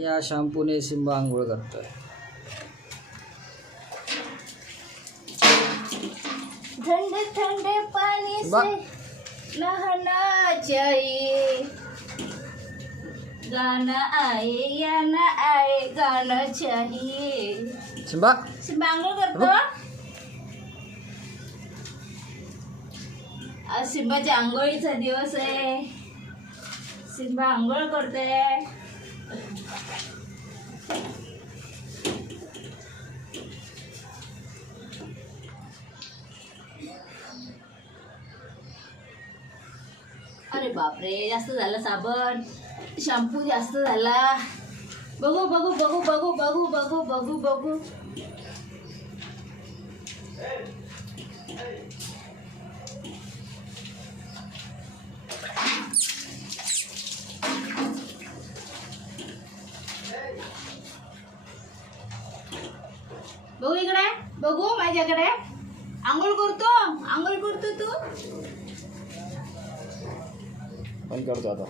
या शॅम्पूने सिंबा आंघोळ करतोय. ठंडे ठंडे पानी से नहाना चाहिए. गाना आए या ना आए गाना चाहिए. सिंबा सिंबा आंघोळ करतो. आज सिंबाच्या आंघोळीचा दिवस आहे. सिंबा आंघोळ करते. अरे बापरे, जास्त झालं साबण, शॅम्पू जास्त झाला. बघू बघू बघू बघू बघू बघू बघू बघू. बघू इकडे, बघू माझ्याकडे. आंघोळ करतो, आंघोळ करतो तू. बंद करतो आता.